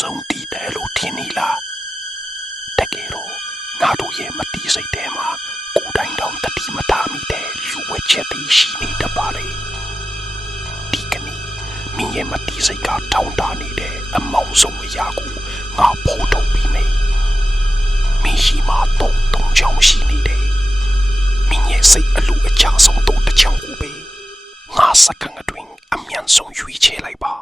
ဆုံးတည်တယ်လို့ထင်နေလားတကယ်တော့ငါတို့ရဲ့မတီးစိတ်ထဲမှာကိုယ်တိုင်တောင်တတိမထားမိတဲ့လူဝဲချက်တွေရှိနေတပါလေဒီကနေ့မင်းရဲ့မတီးစိတ်ကထောင်းတာနေတဲ့အမောင်ဆုံးအရာကိုငါဖို့ထုတ်ပြီးမယ်မင်းရှိမှတော့တုံးချောင်းရှိနေတယ်မင်းရဲ့စိတ်အလိုအချဆုံးတော့တစ်ချောင်းကိုပဲငါစက္ကန့်အတွင်းအမြန်ဆုံးရွေးချယ်လိုက်ပါ